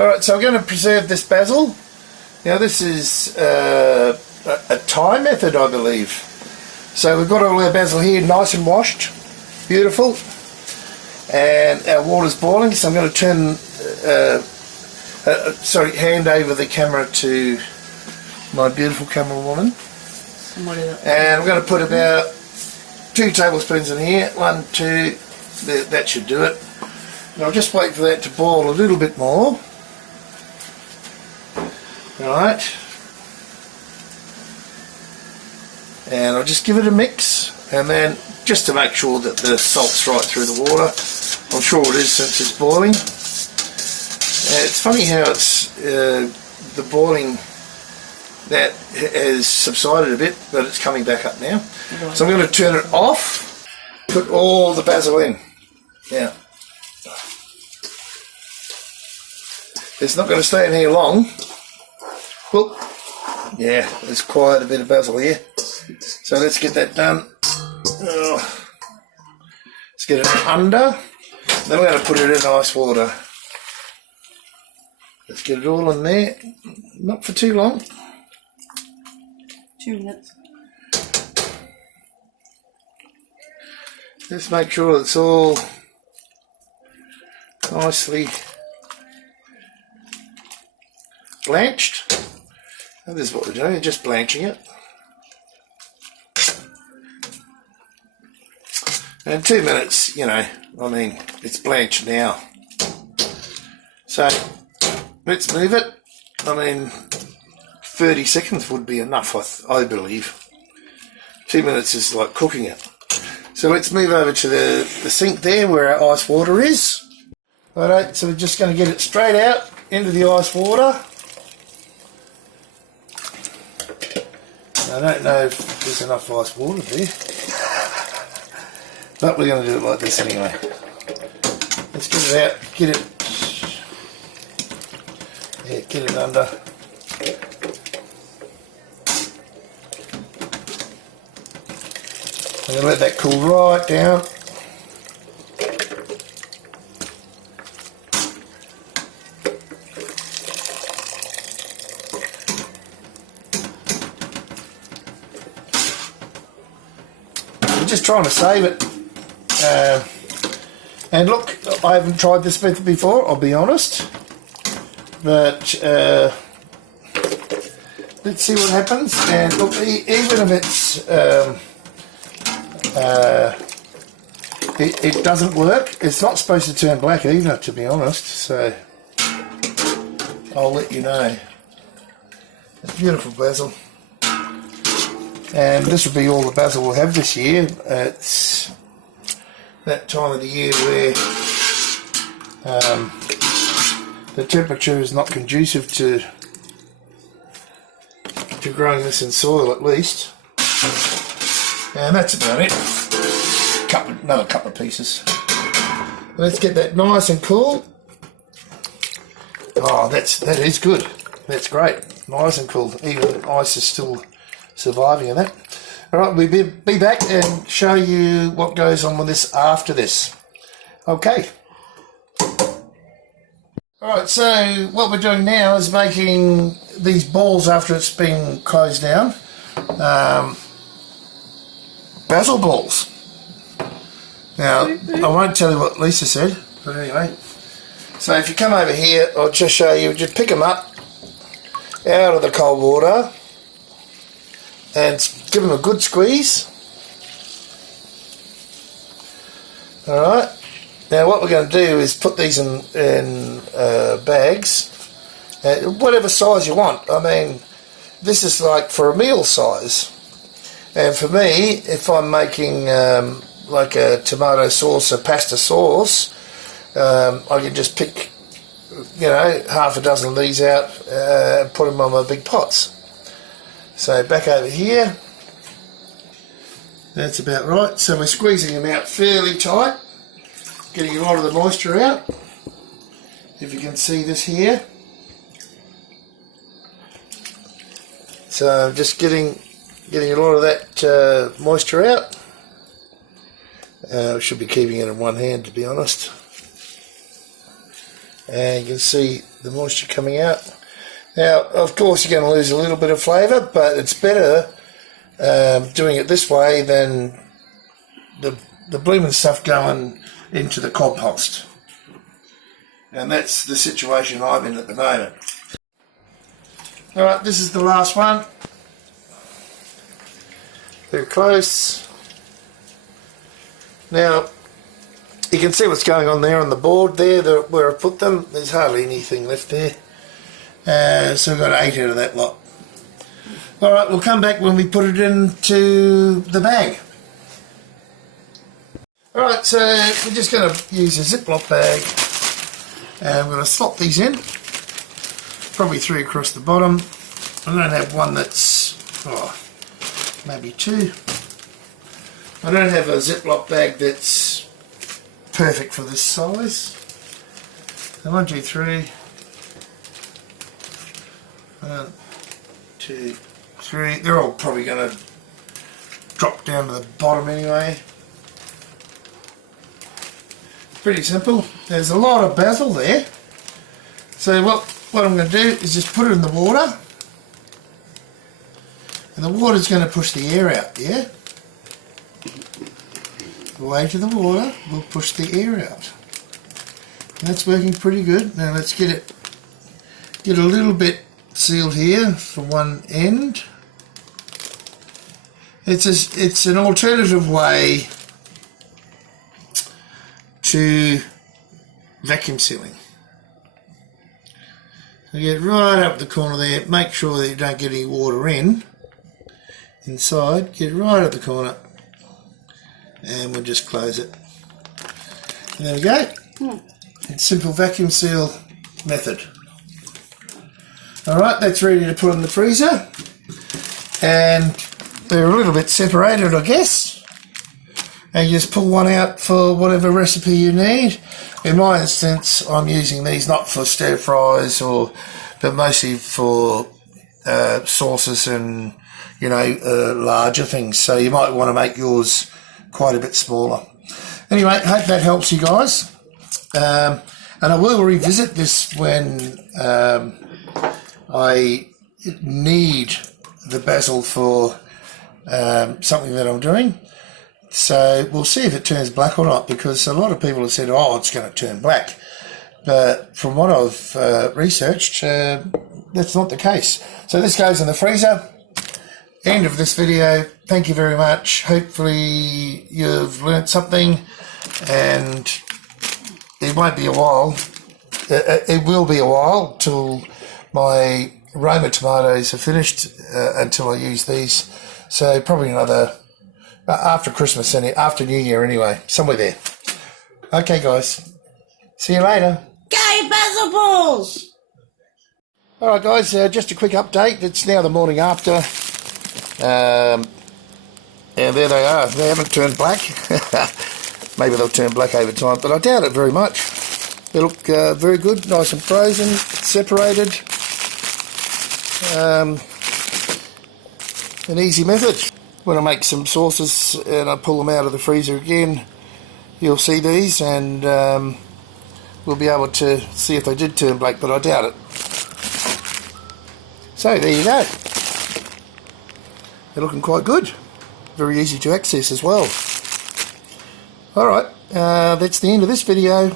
Alright, so I'm going to preserve this basil. Now this is a Thai method, I believe. So we've got all our basil here nice and washed, beautiful, and our water's boiling, so I'm going to turn, hand over the camera to my beautiful camera woman. And I'm going to put about 2 tablespoons in here, 1, 2, that should do it. And I'll just wait for that to boil a little bit more. Alright. And I'll just give it a mix, and then just to make sure that the salt's right through the water. I'm sure it is since it's boiling. It's funny how it's the boiling that has subsided a bit, but it's coming back up now. So I'm going to turn it off, put all the basil in. Now, it's not going to stay in here long. Well, yeah, there's quite a bit of basil here. So let's get that done. Let's get it under. Then we're going to put it in ice water. Let's get it all in there. Not for too long. 2 minutes. Let's make sure it's all nicely blanched. And this is what we're doing, just blanching it. And 2 minutes, you know, I mean, it's blanched now. So, let's move it. I mean, 30 seconds would be enough, I believe. 2 minutes is like cooking it. So let's move over to the sink there where our ice water is. Alright, so we're just going to get it straight out into the ice water. I don't know if there's enough ice water there, but we're going to do it like this anyway. Let's get it out, get it under. I'm going to let that cool right down. I'm just trying to save it. And look, I haven't tried this method before, I'll be honest. But let's see what happens. And look, even if it's it doesn't work, it's not supposed to turn black either, to be honest, so I'll let you know. It's beautiful basil, and this will be all the basil we'll have this year. It's that time of the year where the temperature is not conducive to growing this in soil, at least. And that's about it. Another couple of pieces. Let's get that nice and cool. Oh, that is good. That's great. Nice and cool. Even ice is still surviving in that. Alright, we'll be back and show you what goes on with this after this. Okay. Alright, so what we're doing now is making these balls after it's been closed down. Basil balls. Now, I won't tell you what Lisa said, but anyway. So if you come over here, I'll just show you, just pick them up out of the cold water and give them a good squeeze. Alright, now what we're going to do is put these in bags, whatever size you want. I mean, this is like for a meal size. And for me, if I'm making like a tomato sauce or pasta sauce, I can just pick, you know, half a dozen of these out and put them on my big pots. So back over here, that's about right. So we're squeezing them out fairly tight, getting a lot of the moisture out. If you can see this here. So I'm just getting a lot of that moisture out. Should be keeping it in one hand, to be honest. and you can see the moisture coming out. Now, of course, you're going to lose a little bit of flavour, but it's better doing it this way than the blooming stuff going into the compost. And that's the situation I'm in at the moment. Alright, this is the last one. They're close. Now, you can see what's going on there on the board there, where I put them. There's hardly anything left there. So I've got 8 out of that lot. Alright, we'll come back when we put it into the bag. Alright, so we're just going to use a Ziploc bag, and I'm going to slot these in, probably 3 across the bottom. I don't have one that's, maybe 2. I don't have a Ziploc bag that's perfect for this size. So 1, 2, 3. 1, 2, 3. They're all probably going to drop down to the bottom anyway. Pretty simple. There's a lot of basil there. So what I'm going to do is just put it in the water. And the water's going to push the air out, yeah? The weight of the water will push the air out. And that's working pretty good. Now let's get a little bit sealed here from one end. It's an alternative way to vacuum sealing. So get right up the corner there, make sure that you don't get any water inside, get right up the corner, and we'll just close it. And there we go. It's simple vacuum seal method. Alright, that's ready to put in the freezer, and they're a little bit separated, I guess, and you just pull one out for whatever recipe you need. In my instance, I'm using these not for stir fries but mostly for sauces and larger things, so you might want to make yours quite a bit smaller. Anyway, hope that helps you guys, and I will revisit this when I need the basil for something that I'm doing. So we'll see if it turns black or not, because a lot of people have said, oh, it's going to turn black. But from what I've researched, that's not the case. So this goes in the freezer. End of this video. Thank you very much. Hopefully you've learnt something, and it won't be a while. It will be a while till my Roma tomatoes are finished, until I use these. So probably another, after Christmas, after New Year anyway, somewhere there. Okay guys, see you later. Go basil balls! Alright guys, just a quick update. It's now the morning after. And there they are. They haven't turned black. Maybe they'll turn black over time, but I doubt it very much. They look very good, nice and frozen, separated. An easy method. When I make some sauces and I pull them out of the freezer again, you'll see these, and we'll be able to see if they did turn black, but I doubt it. So there you go. They're looking quite good. Very easy to access as well. Alright, that's the end of this video.